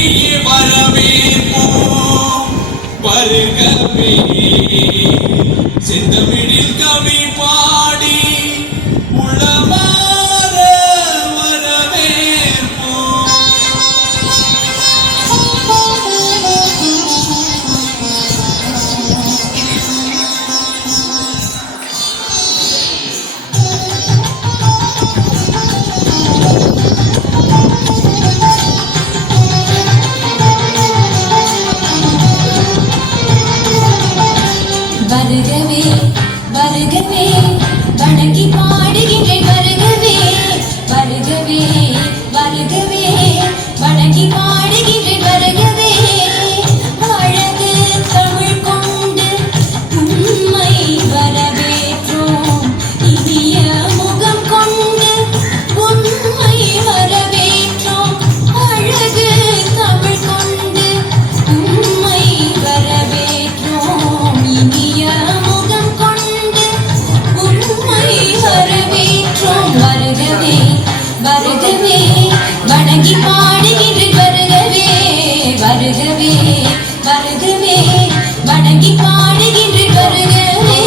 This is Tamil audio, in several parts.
இங்கே வரவேற்போம் வருகவே செந்தமிழில் கவி பாடி உளமாற வரவேற்போம். வருகவே வருகவே வணங்கி பாடுகின்றேன் வருகவே வருகவே வருகவே வணங்கி பாடுகின்றேன் வருகவே அழகு தமிழ் கொண்டு உண்மை வரவேற்றோம் இனிய முகம் கொண்டு உண்மை வரவேற்றோம் அழகு தமிழ் கொண்டு உண்மை வரவேற்றோம் இனிய முகம் கொண்டு உண்மை வரவேற்றோம் வருகவே வருகவே வணங்கி பாடுகின்றேன் வருகவே வருகவே வருகவே வணங்கி பாடுகின்றேன் வருகவே.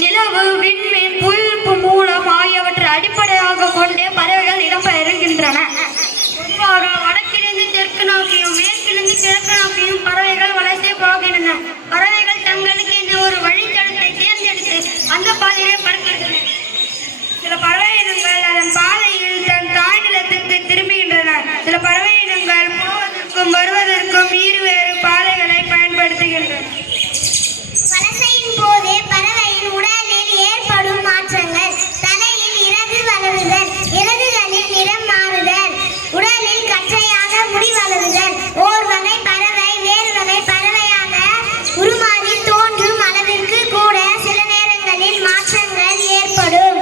நிலவு விண்மீன் புல்பு மூலம் ஆகியவற்றை அடிப்படையாக கொண்டே பறவைகள் இடம்பெயர்கின்றன. பொதுவாக வடக்கிலிருந்து தெற்கு நோக்கியும் மேற்கிலிருந்து கிழக்கு நோக்கியும் பறவைகள் வலசை போகின்றன. பறவைகள் தங்களுக்கு என்ற ஒரு வழித்தடத்தை தேர்ந்தெடுத்து அந்த பாதையிலே பறக்கின்றன. சில பறவை இனங்கள் அதன் பாதையில் தன் தாய் நிலத்துக்கு திரும்புகின்றன. சில பறவை இனங்கள் போவதற்கும் வருவதற்கும் இருவேறு பாதைகளை பயன்படுத்துகின்றன. வலசையின் போது பறவையின் உடலில் ஏற்படும் மாற்றங்கள்: தலையில் இறகு வளருதல், இறகுகளில் நிறம் மாறுதல், உடலில் கற்றையாக முடி வளருதல். ஓர் வகை பறவை வேறு வகை பறவையாக உருமாறி தோன்றும் அளவிற்கு கூட சில நேரங்களில் மாற்றங்கள் ஏற்படும்.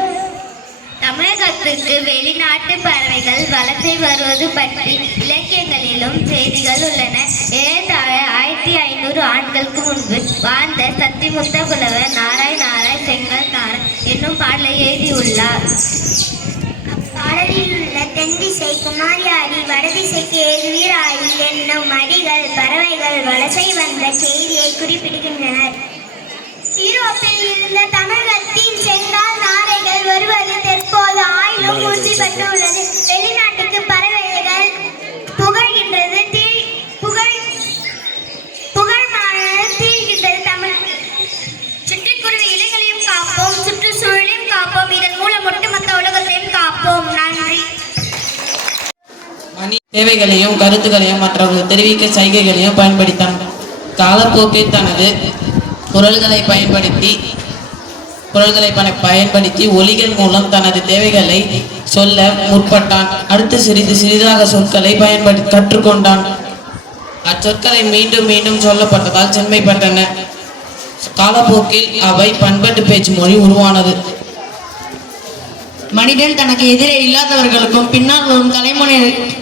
தமிழகத்திற்கு வெளிநாட்டு பறவைகள் வலசை வருவது பற்றி இலக்கியங்களிலும் செய்திகள் உள்ளன. ஏறத்தாழ 1500 ஆண்டுகளுக்கு முன்பு வாழ்ந்த சத்திமுத்த புலவர் நாராய் நாராய் செங்கல் நாராய் என்னும் பாடலை எழுதியுள்ளார். பாடலில் உள்ள தென்திசை குமாரியாரி வடதிசைக்கு எதிராயி என்னும் அடிகள் பறவைகள் வலசை வந்த செய்தியை குறிப்பிடுகின்றனர். யூரோப்பில் இருந்த தமிழகத்தின் செங்கால் நாரைகள் வருவது தற்போது ஆய்வும் உறுதிப்பட்டுள்ளது. வெளிநாட்டுக்கு பறவைகள் புகழ்கின்றது தீர்கின்றது தமிழ். சிட்டுக்குருவி இலைகளையும் காப்போம், சுற்றுச்சூழலையும் காப்போம், இதன் மூலம் ஒட்டுமொத்த உலகத்தையும் காப்போம். நன்றி. தேவைகளையும் கருத்துக்களையும் மற்றவர்கள் தெரிவிக்க சைகைகளையும் பயன்படுத்தான். காலப்போக்கில் தனது குரல்களை பயன்படுத்தி ஒலிகள் மூலம் தனது தேவைகளை சொல்ல முற்பட்டான். அடுத்து சிறிதாக சொற்களை கற்றுக்கொண்டான். அச்சொற்களை மீண்டும் மீண்டும் சொல்லப்பட்டதால் செம்மைப்பட்டன. காலப்போக்கில் அவை பண்பட்டு பேச்சு மொழி உருவானது. மனிதன் தனக்கு எதிரே இல்லாதவர்களுக்கும் பின்னால் வரும்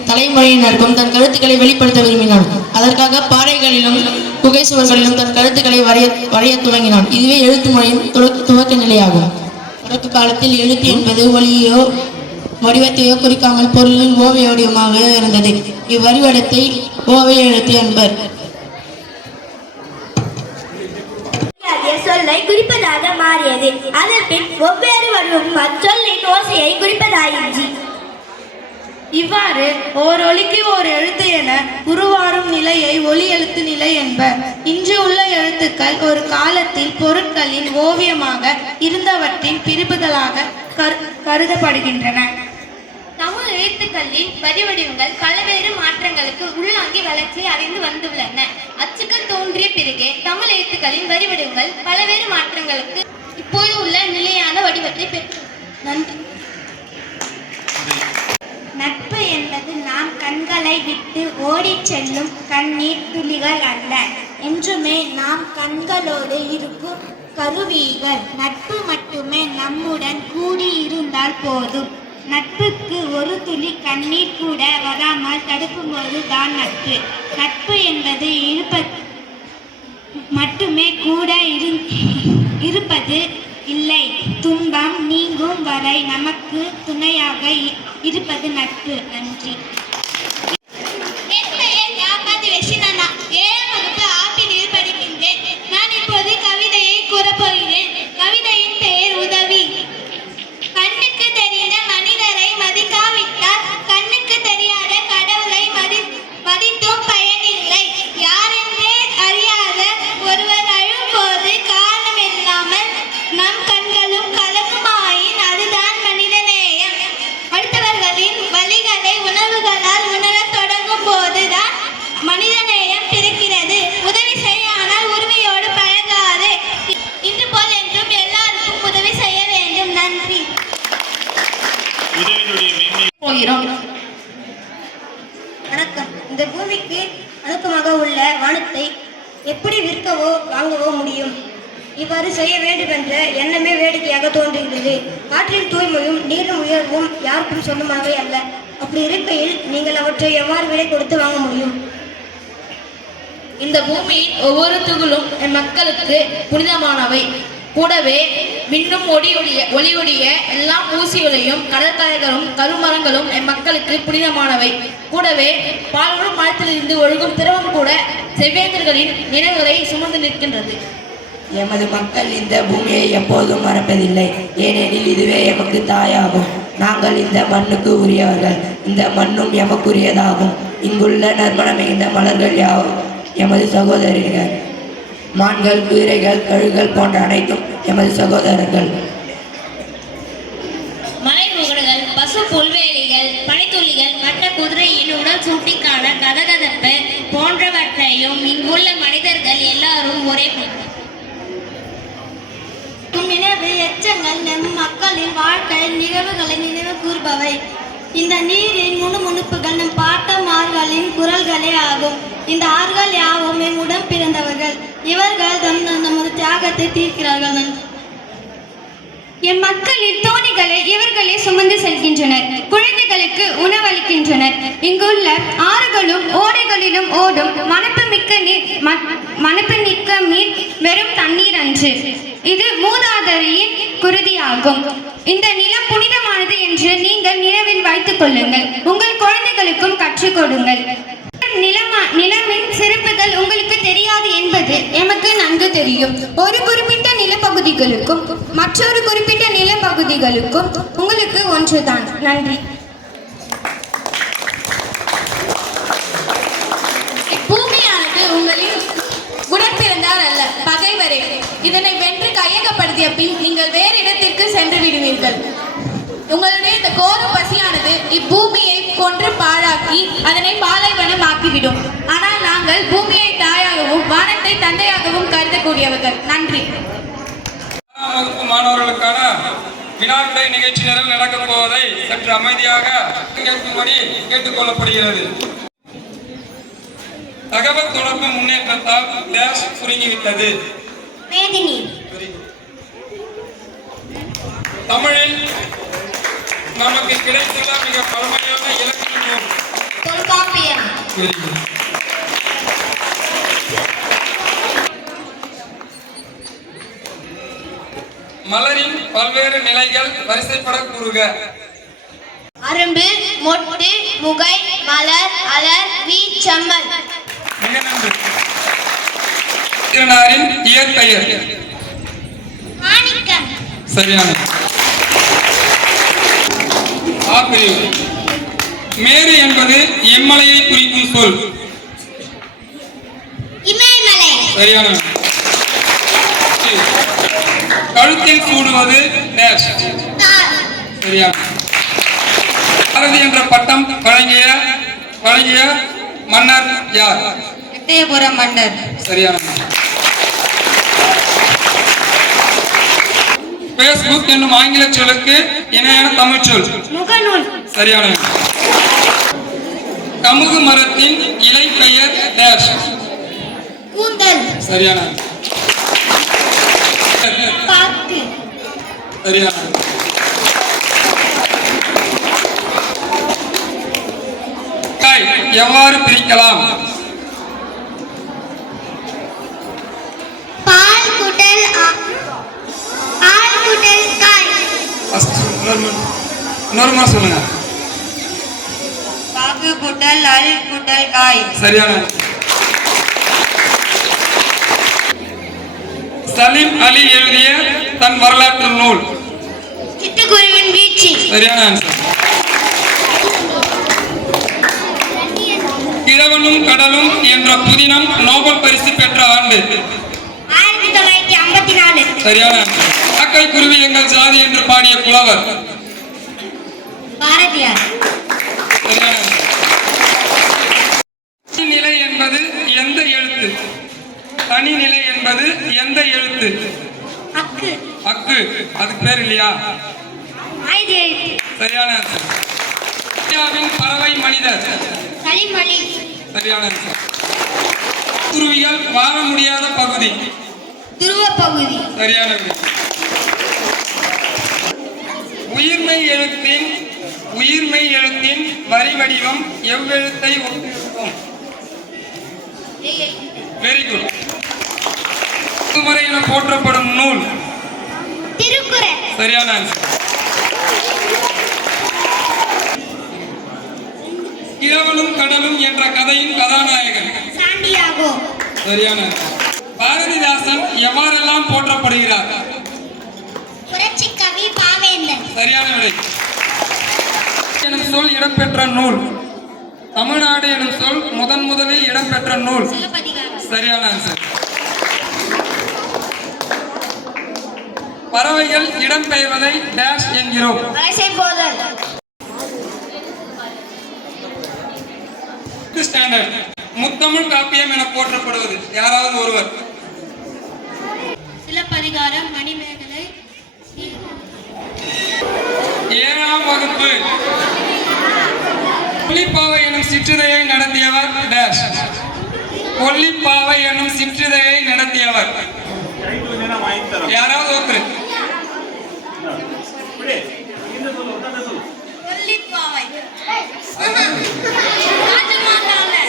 தலைமுறையினருக்கும் தன் கருத்துக்களை வெளிப்படுத்த விரும்பினான். அதற்காக பாறைகளிலும் குகை சுவர்களிலும் தன் கருத்துக்களை வரைய துவங்கினான். இதுவே எழுத்து முறையின் துவக்க நிலையாகும். தொடக்க காலத்தில் எழுத்து என்பது ஒளியோ வடிவத்தையோ குறிக்காமல் பொருளின் ஓவிய வடிவமாக இருந்தது. இவ்வடிவத்தை ஓவிய எழுத்து என்பர். சொல்லை குறிப்பதாக மாறியது. அதன் பின் ஒவ்வொரு வடிவமும் அச்சொல்லின் ஓசையை குறிப்பதாயிற்று. இவ்வாறு ஓரொலிக்கு ஓர் எழுத்து என உருவாரும் நிலையை ஒலி எழுத்து நிலை என்பர். இன்று உள்ள எழுத்துக்கள் ஒரு காலத்தில் பொருட்களின் ஓவியமாக இருந்தவற்றின் பிரிவுகளாக கருதப்படுகின்றன. தமிழ் எழுத்துக்களின் வரிவடிவங்கள் பல்வேறு மாற்றங்களுக்கு உள்ளாங்கி வளர்ச்சி அடைந்து வந்துள்ளன. அச்சுக்கள் தோன்றிய பிறகே தமிழ் எழுத்துக்களின் வரிவடிவங்கள் பல்வேறு மாற்றங்களுக்கு இப்போது உள்ள நிலையான வடிவத்தை பெற்று. நன்றி. நட்பு என்பது நாம் கண்களை விட்டு ஓடிச் செல்லும் கண்ணீர் துளிகள் அல்ல, என்றுமே நாம் கண்களோடு இருக்கும் கருவிகள். நட்பு மட்டுமே நம்முடன் கூடி இருந்தால் போதும். நட்புக்கு ஒரு துளி கண்ணீர் கூட வராமல் தடுக்கும்போது தான் நட்பு. நட்பு என்பது மட்டுமே கூட இருப்பது இல்லை. துன்பம் நீங்கும் வரை நமக்கு துணையாக இருப்பது நட்பு. நன்றி. என் பெயர் யாப்பாதி வெஷினானா. 7ஆம் வகுப்பு ஆப்பிரில் படிக்கின்றேன். நான் இப்போது கவிதையை கூறப்போகிறேன். கவிதையின் பெயர் உதவி. கண்ணுக்கு தெரிந்த மனிதரை மதிக்காவிட்டால் கண்ணுக்கு தெரியாத கடவுளை மதித்தும் பயனில்லை. யாரென்றே அறியாத ஒருவர் அழும்போது காரணம் இல்லாமல் நம் கண்களும் கலங்குமாயின் அதுதான் மனிதநேயம். அடுத்தவர்களின் வலிகளை உணர்வுகளால் உணரத் தொடங்கும் போதுதான் மனிதநேயம் பிறக்கிறது. உதவி செய்ய ஆனால் உரிமையோடு பழகாது. இன்று போல் என்றும் எல்லாருக்கும் உதவி செய்ய வேண்டும். நன்றி. போகிறோம். வணக்கம். இந்த பூமிக்கு அணுக்கமாக உள்ள வானத்தை எப்படி விற்கவோ வாங்கவோ முடியும்? இவ்வாறு செய்ய வேண்டும் என்ற எண்ணமே வேடிக்கையாக தோன்றுகிறது. காற்றின் தூய்மையும் நீரின் உயர்வும் யாருக்கும் சொந்தமானவை அல்ல. அப்படி இருக்கையில் நீங்கள் அவற்றை எவ்வாறு விலை கொடுத்து வாங்க முடியும்? இந்த பூமியின் ஒவ்வொரு துகளும் என் மக்களுக்கு புனிதமானவை. கூடவே மின்னும் ஒளியுடைய எல்லா ஊசிகளையும் கடற்கரைகளும் கருமரங்களும் என் மக்களுக்கு புனிதமானவை. கூடவே பால்வரும் மரத்திலிருந்து ஒழுகும் திரவம் கூட செவ்வேந்தர்களின் நினைவுகளை சுமந்து நிற்கின்றது. எமது மக்கள் இந்த பூமியை எப்போதும் மறப்பதில்லை. ஏனெனில் இதுவே எமக்கு தாயாகும். நாங்கள் இந்த மண்ணுக்கு உரியவர்கள். இந்த மண்ணும் எமக்குரியதாகும். இங்குள்ள நறுமணம் மிகுந்த மலர்கள் யாவும் எமது சகோதரர்கள். மான்கள், குதிரைகள், கழுகுகள் போன்ற அனைத்தும் எமது சகோதரர்கள். மலைமுகடுகள், பசு புல்வெளிகள், பனித்துளிகள், மற்ற குதிரையின் உடல் சூட்டிக்கான கதகதப்பு போன்றவற்றையும் இங்குள்ள மனிதர்கள் எல்லாரும் ஒரே நினைவு எச்சங்கள் நம் மக்களின் வாழ்க்கை நிகழ்வுகளை நினைவு கூறுபவை. இந்த நீரின் முணுமுணுப்புகள் நம் பாட்டமார்களின் குரல்களே ஆகும். இந்த ஆறுகள் யாவும் எம்முடன் பிறந்தவர்கள். இவர்கள் நமது தியாகத்தை தீர்க்கிறார்கள். என் மக்களின் தோணிகளை இவர்களே சுமந்து செல்கின்றனர். குழந்தைகளுக்கு உணவளிக்கின்றனர். இங்குள்ள ஆறுகளும் ஓடைகளிலும் ஓடும் மணப்பு மிக்க நீர் வெறும் தண்ணீர் அன்று. இது மூதாதையரின் குருதியாகும். இந்த நிலம் புனிதமானது என்று நீங்கள் நினைவில் வைத்துக் கொள்ளுங்கள். உங்கள் குழந்தைகளுக்கும் கற்றுக் கொடுங்கள். நிலமின் சிறப்புகள் உங்களுக்கு தெரியாது என்பது எமக்கு நன்கு தெரியும். ஒரு குறிப்பிட்ட நிலப்பகுதிகளுக்கும் மற்றொரு குறிப்பிட்ட நிலப்பகுதிகளுக்கும் உங்களுக்கு ஒன்றுதான். நன்றி. பூமியானது உங்களின் உடன்பிறந்தார் அல்ல, பகைவரே. இதனை வென்று கையகப்படுத்திய பின் நீங்கள் வேறு இடத்திற்கு சென்று விடுவீர்கள். உங்களுடைய இந்த கோர பசியானது இப்பூமியை கொன்று பாழாக்கி அதனை பாலைவனம் ஆக்கிவிடும். ஆனால் நாங்கள் பூமியை தாயாகவும் வானத்தை தந்தையாகவும் கருதக்கூடியவர்கள். நன்றி. மாணவர்களுக்கான வினாவிடை நிகழ்ச்சி நிரல் நடக்கப் போவதை சற்று அமைதியாக கேட்கும்படி கேட்டுக்கொள்ளப்படுகிறது. தகவல் தொடர்பு முன்னேற்றத்தால் டேஷ் சுருங்கிவிட்டது. தமிழில் நமக்கு கிடைத்துள்ள மிக பழமையான இலக்கிய நூல் தொல்காப்பியம். மலரின் பல்வேறு நிலைகள் வரிசைப்பட கூறுக. அரும்பு, மொட்டு, முகை, மலர், அலர், வீச்செம்மல். மிக நன்றி. திருநாரின் இயற்பெயர் சரியான. ஆப்பிரில் மேரு என்பது எம்மலையை குறிக்கும் சொல். இமயமலை. சரியான விடை. கழுத்தில் சூடுவது டேஷ். சரியான. பாரதி என்ற பட்டம் வழங்கிய மன்னர் யார்? எட்டயபுரம் மன்னர். சரியான. பேஸ்புக் என்னும் ஆங்கில சொல்லுக்கு இணையான தமிழ் சொல். முகநூல். சரியான. கமுகு மரத்தின் இலை பெயர் டேஷ். கூந்தல். சரியான. பாக்கு. சரியான. காய் எவ்வாறு பிரிக்கலாம்? பால் குடல் காய். இன்னொரு மாதிரி சொல்லுங்க. பாகு குட்டல் அல் குட்டல் காய். சரியான. சலீம் அலி எழுதிய தன் வரலாற்று நூல். சிட்டுக்குருவின் வீழ்ச்சி. சரியான ஆன்சர். கிழவனும் கடலும் என்ற புதினம் நோபல் பரிசு பெற்ற ஆண்டு 1954. சரியான. காக்கை குருவி எங்கள் ஜாதி என்று பாடிய புலவர். பாரதியார். சரியான. தனிநிலை என்பது எந்த எழுத்து? தனிநிலை என்பது எந்த எழுத்து? அக்கு. அக்கு. அதுக்கு பேர் இல்லையா? ஐந்து. சரியான ஆன்சர். இந்தியாவின் பறவை மனிதர். சலீம் அலி. சரியான ஆன்சர். குருவிகள் வாழ முடியாத பகுதி. துருவ பகுதி. சரியான விடை. உயிர்மெய் எழுத்தின் வரி வடிவம் எவ்வெழுத்தை ஒத்திருக்கும்? Very good. திருமுறை என போற்றப்படும் நூல். திருக்குறள். சரியான ஆன்சர். கிழவனும் கடலும் என்ற கதையின் கதாநாயகன். சாண்டியாகோ. சரியான ஆன்சர். பாரதிதாசன் எவ்வாறெல்லாம் போற்றப்படுகிறார்? புரட்சி கவி பாவேந்தன். சரியான விடை. எனும் சொல் இடம்பெற்ற நூல். தமிழ்நாடு எனும் சொல் முதலில் இடம்பெற்ற நூல். சரியான ஆன்சர். பறவைகள் இடம்பெயர்வதை டேஷ் என்கிறோம். வலசை போதல். ஸ்டாண்டர்ட். முத்தமிழ் காப்பியம் என போற்றப்படுவது யாராவது ஒருவர்? சிலப்பதிகாரம், மணிமேகலை. 7ஆம் வகுப்பு. கொல்லிப்பாவை எனும் சிற்றிதழை நடத்தியவர் டேஷ். கொல்லிப்பாவை எனும் சிற்றிதழை நடத்தியவர் யாராவது ஒருத்தர்?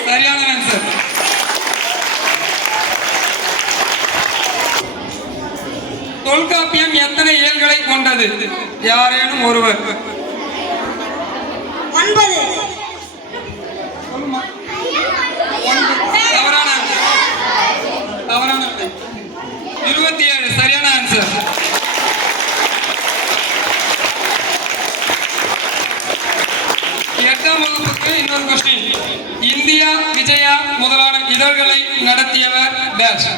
சரியான ஆன்சர். தொல்காப்பியம் எத்தனை இயல்களை கொண்டது? யாரேனும் ஒருவர்? 9. தவறான தவறான 27. சரியான ஆன்சர். எட்டாம் வகுப்புக்கு இன்னொரு கொஸ்டின். இந்தியா விஜயா முதலான இதழ்களை நடத்தியவர் டேஷ்.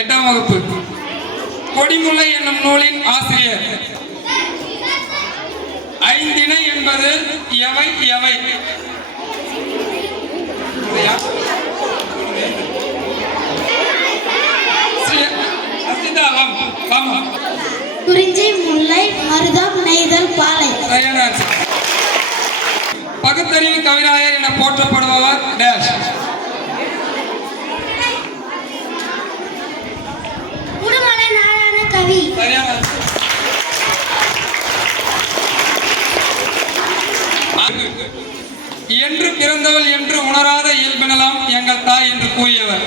8ஆம் வகுப்பு. கொடிமுல்லை என்னும் நூலின் ஆசிரியர். ஐந்திணை என்பது எவை எவை? குறிஞ்சி, முல்லை, மருதம், நெய்தல், பாலை. சரியான ஆன்சர். பகுத்தறிவு கவிராயர் என போற்றப்படுபவர் டேஷ். உடுமலை நாராயண கவி. சரியான ஆன்சர். என்று பிறந்தவள் என்று உணராத இயல்பினலாம் எங்கள் தாய் என்று கூறியவர்.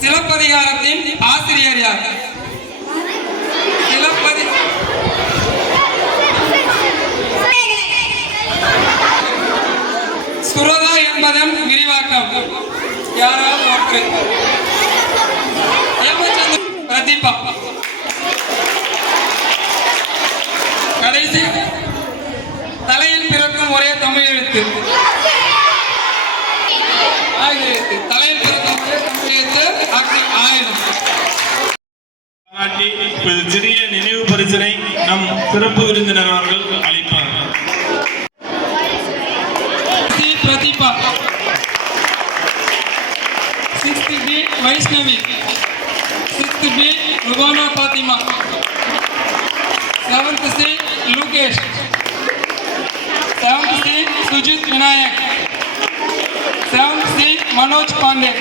சிலப்பதிகாரத்தின் ஆசிரியர் யார்? சுரதா என்பதன் விரிவாக்கம் யாராவது தாக்கரே, ஹேமச்சந்திர பிரதீபா. கடைசி தலையில் பிறக்கும் ஒரே தமிழ் எழுத்து. தலையில் பிறக்கும் ஒரே தமிழ் எழுத்து ஆயுதம். சிறிய நினைவு பரிசினை நம் சிறப்பு விருந்தினர் அவர்கள் அளிப்பார். Pratibha. 6th B Vaishnavi. 6th B ருபானா Fathima. 7th C லூகேஷ். 7th C Sujith Vinayak. 7th C Manoj Pandey.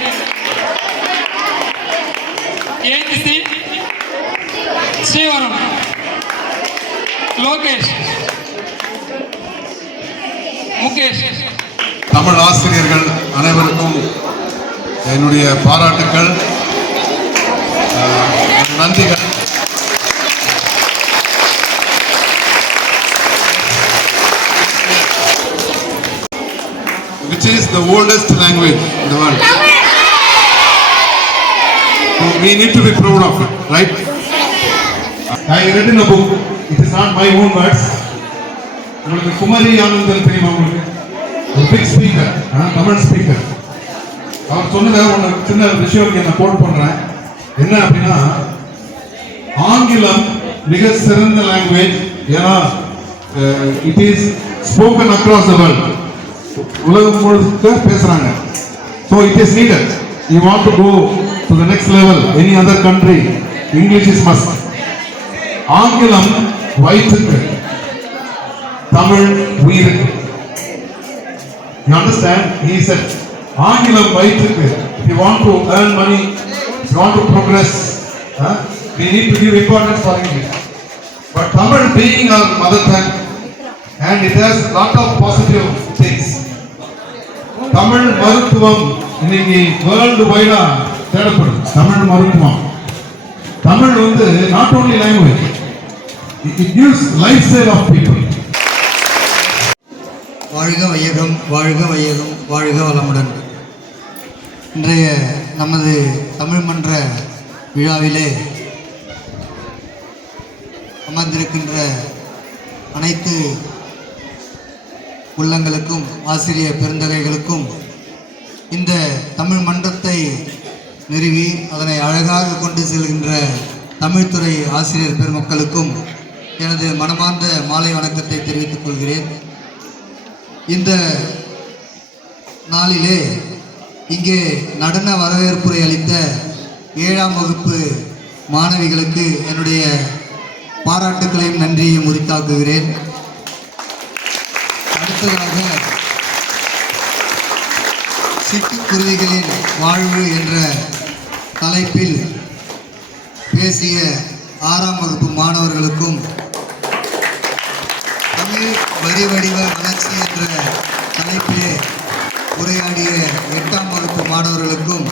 8th C Srivaram. Lokesh. Mukesh. Tamil ஆசிரியர்கள் அனைவருக்கும் என்னுடைய பாராட்டுக்கள், நன்றிகள். Which is the oldest language in the world? So we need to be proud of it, right? I read in a book. It is not my own words. உங்களுக்கு குமரி ஆனந்தன் தெரியுமா? உங்களுக்கு ஒரு பிக் ஸ்பீக்கர், தமிழ் ஸ்பீக்கர். அவர் சொன்னதை ஒன்று சின்ன விஷயம் நான் கோட் பண்றேன். என்ன அப்படின்னா, ஆங்கிலம் மிக சிறந்த லாங்குவேஜ். ஏன்னா it is spoken across the world. உலகம் முழுக்க பேசுறாங்க. So it is needed. You want to go to the next level, any other country, English is must. ஆங்கிலம் வயிற்றுக்கு, தமிழ் உயிருக்கு. You understand? He said, ஆங்கிலம் வயிற்றுக்கு. If you want to earn money, if you want to progress, we need to give importance for English. But Tamil being our mother tongue, and it has lot of positive things. Tamil மருத்துவம் இன்னைக்கு வேர்ல்டு வைடா தேடப்படும். தமிழ் மருத்துவம். தமிழ் வந்து not only language, it gives lifestyle of people. வாழ்க வையகம், வாழ்க வையகம், வாழ்க வளமுடன். இன்றைய நமது தமிழ் மன்ற விழாவிலே அமர்ந்திருக்கின்ற அனைத்து உள்ளங்களுக்கும், ஆசிரியர் பெருந்தகைகளுக்கும், இந்த தமிழ் மன்றத்தை நிறுவி அதனை அழகாக கொண்டு செல்கின்ற தமிழ்துறை ஆசிரியர் பெருமக்களுக்கும் எனது மனமார்ந்த மாலை வணக்கத்தை தெரிவித்துக் கொள்கிறேன். இந்த நாளிலே இங்கே நடன வரவேற்புரை அளித்த 7ஆம் வகுப்பு மாணவிகளுக்கு என்னுடைய பாராட்டுக்களையும் நன்றியையும் உரித்தாக்குகிறேன். அடுத்ததாக சிட்டுக்குருவிகளின் வாழ்வு என்ற தலைப்பில் பேசிய 6ஆம் வகுப்பு மாணவர்களுக்கும், தமிழ் வரி வடிவ வளர்ச்சி என்ற தலைப்பிலே உரையாடிய 8ஆம் வகுப்பு மாணவர்களுக்கும்,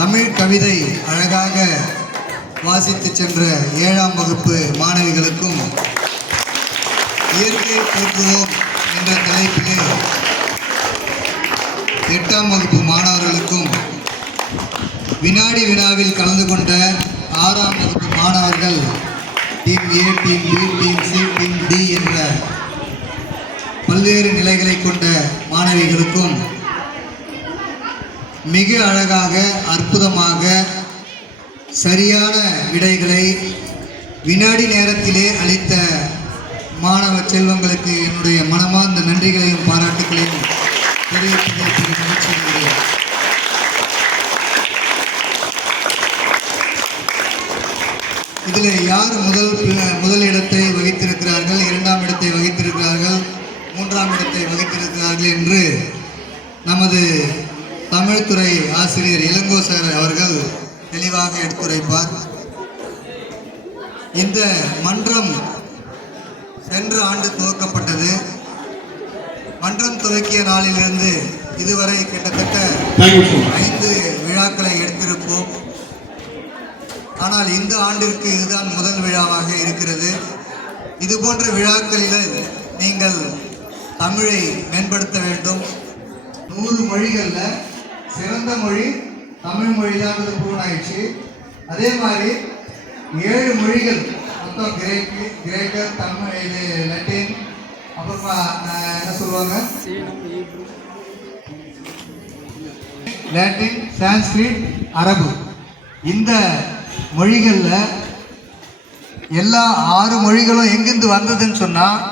தமிழ் கவிதை அழகாக வாசித்து சென்ற 7ஆம் வகுப்பு மாணவிகளுக்கும், இயற்கை போற்றுவோம் என்ற தலைப்பிலே 8ஆம் வகுப்பு மாணவர்களுக்கும், வினாடி வினாவில் கலந்து கொண்ட 6ஆம் வகுப்பு மாணவர்கள் team A, team B, team C, team D என்ற பல்வேறு நிலைகளை கொண்ட மாணவிகளுக்கும் மிக அழகாக, அற்புதமாக, சரியான விடைகளை வினாடி நேரத்திலே அளித்த மாணவ செல்வங்களுக்கு என்னுடைய மனமார்ந்த நன்றிகளையும் பாராட்டுகளையும் தெரிவிப்பதில் மகிழ்ச்சி அடைகிறேன். இதில் யார் முதல் இடத்தை வகித்திருக்கிறார்கள், 2ஆம் இடத்தை வகித்திருக்கிறார்கள், 3ஆம் இடத்தை வகித்திருக்கிறார்கள் என்று நமது தமிழ்துறை ஆசிரியர் இளங்கோ சார் அவர்கள் தெளிவாக எடுத்துரைப்பார். இந்த மன்றம் சென்ற ஆண்டு துவக்கப்பட்டது. மன்றம் துவக்கிய நாளிலிருந்து இதுவரை கிட்டத்தட்ட 5 விழாக்களை எடுத்திருப்போம். ஆனால் இந்த ஆண்டிற்கு இதுதான் முதல் விழாவாக இருக்கிறது. இது போன்ற விழாக்களில் நீங்கள் தமிழை மேம்படுத்த வேண்டும். 100 மொழிகளில் சிறந்த மொழி தமிழ் மொழி தான் ப்ரூவ் ஆயிடுச்சு. அதே மாதிரி 7 மொழிகள் மொத்தம் கிரேக்க தமிழ் இது லத்தீன் அப்புறமா என்ன சொல்லுவாங்க லாட்டின் சான்ஸ்கிரிட் அரபு இந்த மொழிகளில் எல்லா 6 மொழிகளும் எங்கேருந்து வந்ததுன்னு சொன்னால்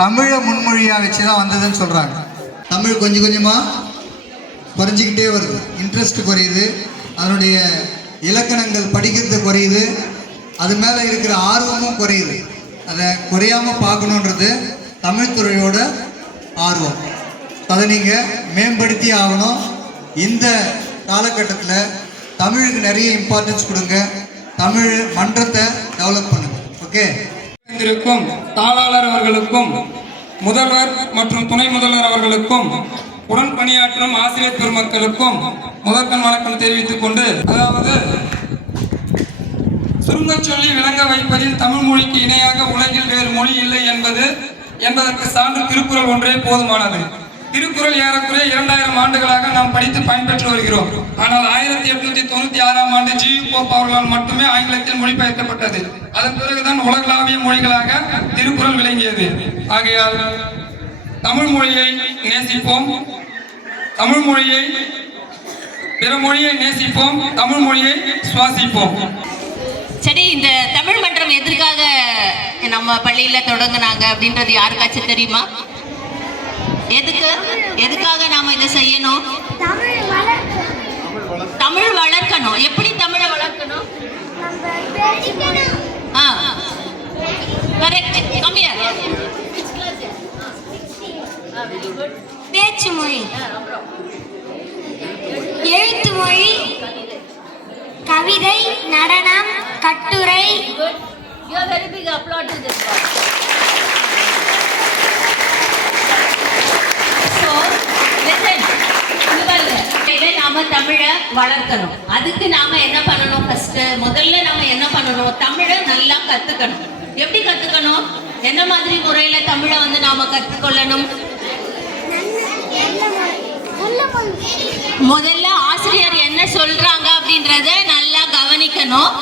தமிழை முன்மொழியாக வச்சு தான் வந்ததுன்னு சொல்கிறாங்க. தமிழ் கொஞ்சம் கொஞ்சமாக குறைஞ்சிக்கிட்டே வருது, இன்ட்ரெஸ்ட் குறையுது, அதனுடைய இலக்கணங்கள் படிக்கிறது குறையுது, அது மேலே இருக்கிற ஆர்வமும் குறையுது. அதை குறையாமல் பார்க்கணுன்றது தமிழ்துறையோட ஆர்வம். அதை நீங்கள் மேம்படுத்தி ஆகணும். இந்த காலகட்டத்தில் தமிழுக்கு நிறைய இம்பார்ட்டன்ஸ் கொடுங்க, தமிழ் மன்றத்தை டெவலப் பண்ணுங்க. ஓகே, இருக்கும் தாளாளர் அவர்களுக்கும் முதல்வர் மற்றும் துணை முதல்வர் அவர்களுக்கும் உடன் பணியாற்றும் ஆசிரியர் பெருமக்களுக்கும் முதற்கண் வணக்கம் தெரிவித்துக் கொண்டு, அதாவது சுருங்க சொல்லி விளங்க வைப்பதில் தமிழ் மொழிக்கு இணையாக உலகில் வேறு மொழி இல்லை என்பதற்கு சான்று திருக்குறள் ஒன்றே போதுமானது. திருக்குறள் ஏறக்குறைய 2000 ஆண்டுகளாக நாம் படித்து பயன்பெற்று வருகிறோம். ஆனால் 1896ஆம் ஆண்டு ஜி போப் அவர்களால் மட்டுமே ஆங்கிலத்தில் மொழிபெயர்க்கப்பட்டது. அதன் பிறகுதான் உலகளாவிய மொழிகளாக திருக்குறள் விளங்கியது. ஆகையால் தமிழ் மொழியை நேசிப்போம், தமிழ் மொழியை பிற மொழியை நேசிப்போம், தமிழ் மொழியை சுவாசிப்போம். சரி, இந்த தமிழ் மன்றம் எதற்காக நம்ம பள்ளியில தொடங்கினாங்க அப்படின்றது யாருக்காச்சும் தெரியுமா? எதுக்காக நாம இதை செய்யணும்? தமிழ் வளர்க்கணும். எப்படி தமிழை வளர்க்கணும்? பேச்சு மொழி, எழுத்து மொழி, கவிதை, நடனம், கட்டுரை. நாம தமிழை வளர்க்கணும். அதுக்கு நாம என்ன பண்ணணும்? முதல்ல நாம என்ன பண்ணணும்? தமிழை நல்லா கத்துக்கணும். எப்படி கத்துக்கணும்? என்ன மாதிரி முறையில தமிழை நாம கற்றுக்கொள்ளணும்? முதல்ல ஆசிரியர் என்ன சொல்றாங்க அப்படின்றத நல்லா கவனிக்கணும்.